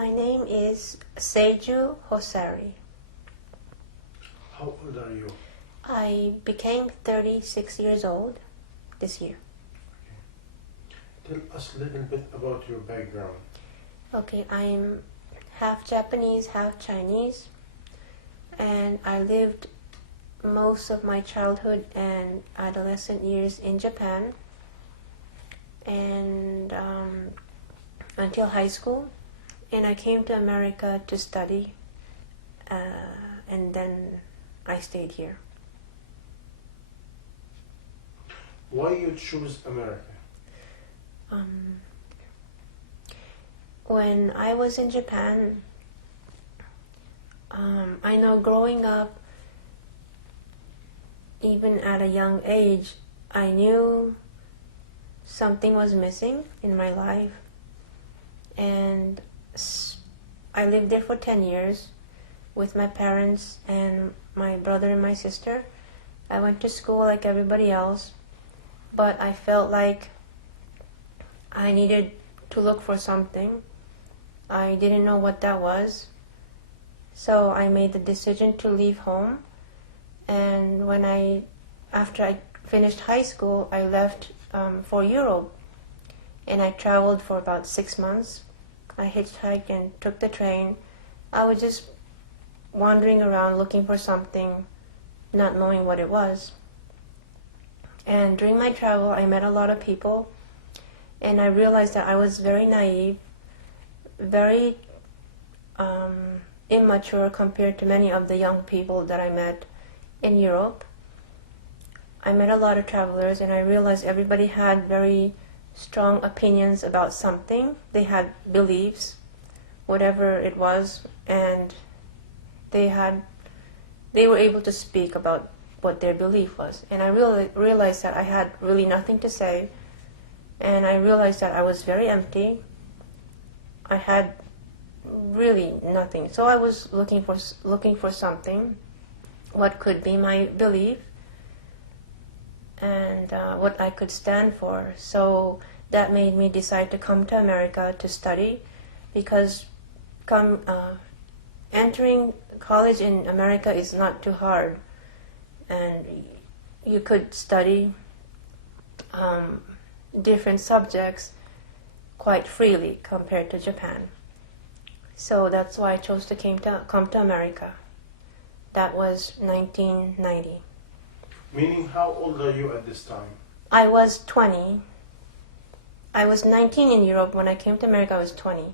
My name is Seiju Islam. How old are you? I became 36 years old this year. Tell us a little bit about your background. Okay, I'm half Japanese, half Chinese, and I lived most of my childhood and adolescent years in Japan, and until high school, and I came to America to study, and then I stayed here. Why you choose America? When I was in Japan, I know growing up, even at a young age, I knew something was missing in my life. And I lived there for 10 years with my parents and my brother and my sister. I went to school like everybody else, but I felt like I needed to look for something. I didn't know what that was. So I made the decision to leave home. And after I finished high school, I left for Europe. And I traveled for about 6 months. I hitchhiked and took the train. I was just wandering around looking for something, not knowing what it was. And during my travel, I met a lot of people. And I realized that I was very naive, very immature compared to many of the young people that I met in Europe. I met a lot of travelers, and I realized everybody had very strong opinions about something. They had beliefs, whatever it was, and they were able to speak about what their belief was. And I realized that I had really nothing to say, and I realized that I was very empty. I had really nothing. So I was looking for something, what could be my belief, and what I could stand for. So that made me decide to come to America to study, because entering college in America is not too hard, and you could study different subjects quite freely compared to Japan. So that's why I chose to come to America. That was 1990. Meaning, how old are you at this time? I was 20. I was 19 in Europe. When I came to America, I was 20.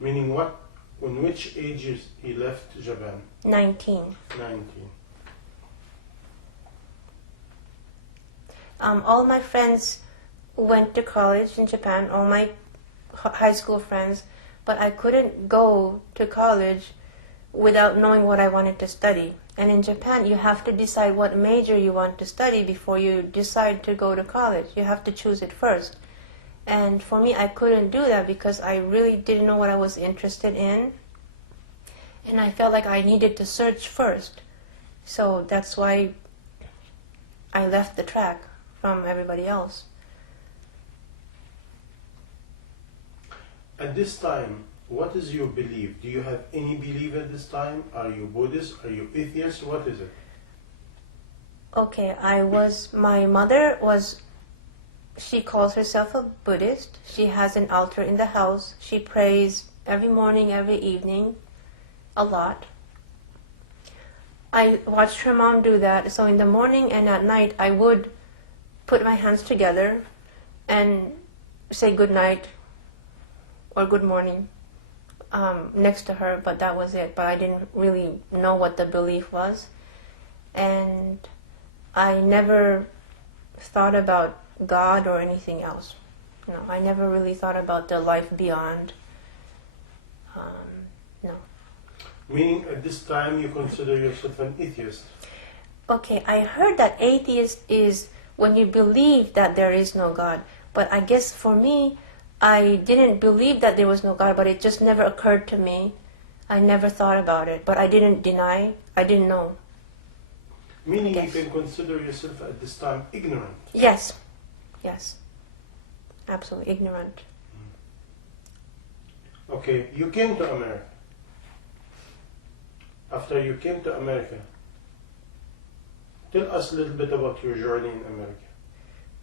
Meaning what? In which ages he left Japan? 19. 19. All my friends went to college in Japan, all my high school friends, but I couldn't go to college without knowing what I wanted to study. And in Japan, you have to decide what major you want to study before you decide to go to college. You have to choose it first. And for me, I couldn't do that because I really didn't know what I was interested in. And I felt like I needed to search first. So that's why I left the track from everybody else. At this time, what is your belief? Do you have any belief at this time? Are you Buddhist? Are you atheist? What is it? Okay, my mother was, she calls herself a Buddhist. She has an altar in the house. She prays every morning, every evening, a lot. I watched her mom do that. So in the morning and at night, I would put my hands together and say good night or good morning next to her, but that was it. But I didn't really know what the belief was. And I never thought about God or anything else. No, I never really thought about the life beyond. No. Meaning at this time you consider yourself an atheist? Okay, I heard that atheist is when you believe that there is no God. But I guess for me, I didn't believe that there was no God, but it just never occurred to me. I never thought about it, but I didn't deny, I didn't know. Meaning you can consider yourself at this time ignorant? Yes, yes, absolutely ignorant. Okay, you came to America. After you came to America, tell us a little bit about your journey in America.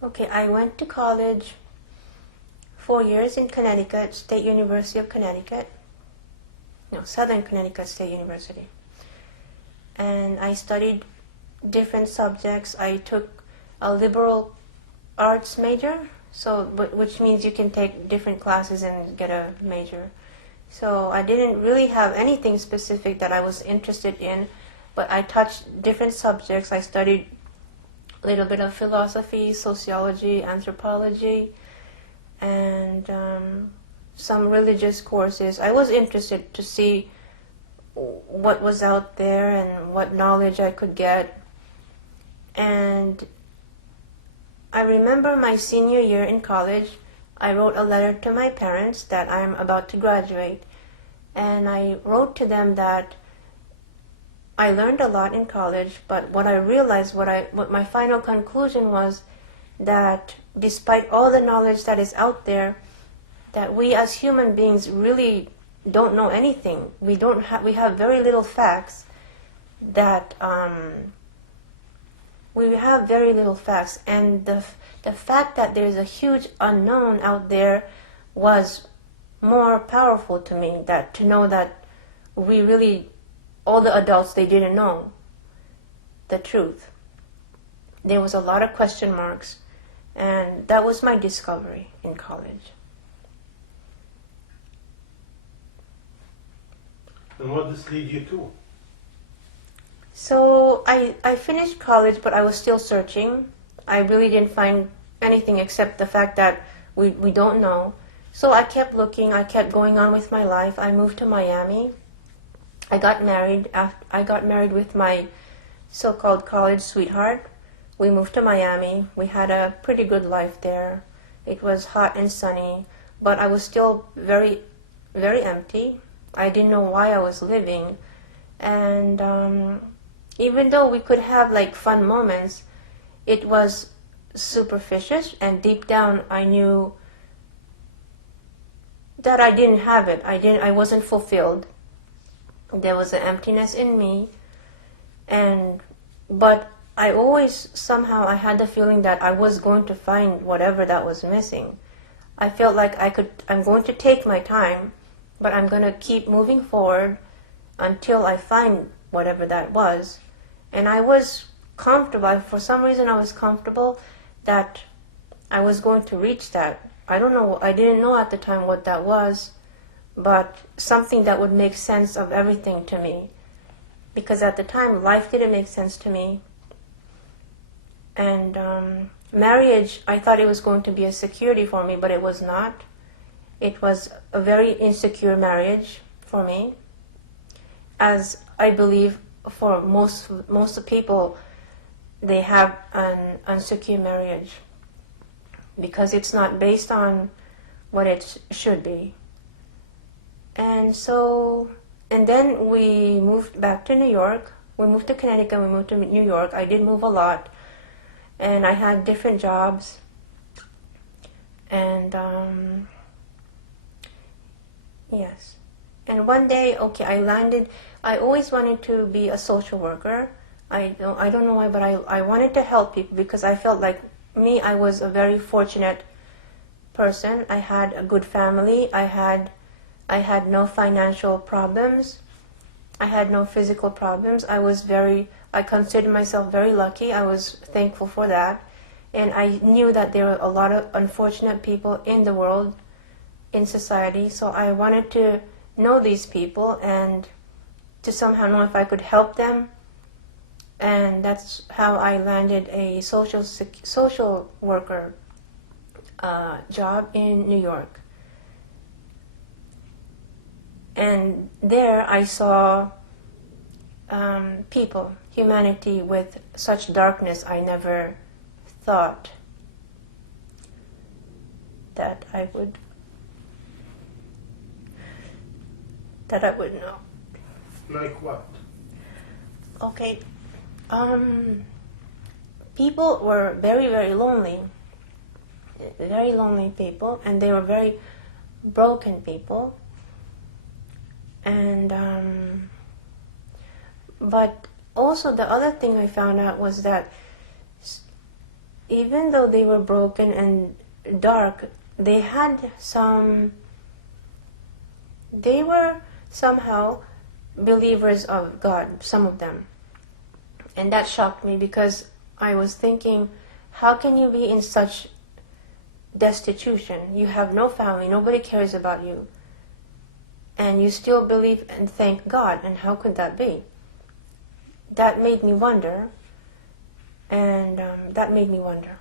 Okay, I went to college 4 years in Connecticut, State University of Connecticut. No, Southern Connecticut State University. And I studied different subjects. I took a liberal arts major, which means you can take different classes and get a major. So I didn't really have anything specific that I was interested in, but I touched different subjects. I studied a little bit of philosophy, sociology, anthropology, and some religious courses. I was interested to see what was out there and what knowledge I could get. And I remember my senior year in college, I wrote a letter to my parents that I'm about to graduate. And I wrote to them that I learned a lot in college, but what I realized, what my final conclusion was, that despite all the knowledge that is out there, that we as human beings really don't know anything. We have very little facts. We have very little facts, and the fact that there's a huge unknown out there was more powerful to me. That to know that we really, all the adults, they didn't know the truth. There was a lot of question marks, and that was my discovery in college. And what does lead you to? So I finished college, but I was still searching. I really didn't find anything except the fact that we don't know. So I kept looking, I kept going on with my life. I moved to Miami. I got married with my so-called college sweetheart. We moved to Miami. We had a pretty good life there. It was hot and sunny, but I was still very, very empty. I didn't know why I was living. And even though we could have like fun moments, it was superficial, and deep down I knew that I didn't have it. I wasn't fulfilled. There was an emptiness in me, but I always somehow I had the feeling that I was going to find whatever that was missing. I felt like I'm going to take my time, but I'm going to keep moving forward until I find whatever that was. And I was comfortable. For some reason I was comfortable that I was going to reach that. I don't know, I didn't know at the time what that was, but something that would make sense of everything to me. Because at the time, life didn't make sense to me. And marriage, I thought it was going to be a security for me, but it was not. It was a very insecure marriage for me. As I believe for most people, they have an insecure marriage because it's not based on what it should be. And then we moved back to New York. We moved to Connecticut, we moved to New York. I did move a lot, and I had different jobs. And yes. And one day, I landed. I always wanted to be a social worker. I don't know why, but I wanted to help people because I felt like I was a very fortunate person. I had a good family. I had no financial problems. I had no physical problems. I considered myself very lucky. I was thankful for that. And I knew that there were a lot of unfortunate people in the world, in society. So I wanted to know these people and to somehow know if I could help them. And that's how I landed a social worker job in New York. And there I saw humanity with such darkness I never thought that I would know. Like what? Okay. People were very, very lonely people, and they were very broken people. And but also the other thing I found out was that even though they were broken and dark, they were somehow believers of God, some of them. And that shocked me, because I was thinking, how can you be in such destitution? You have no family, nobody cares about you, and you still believe and thank God, and how could that be? That made me wonder, and that made me wonder.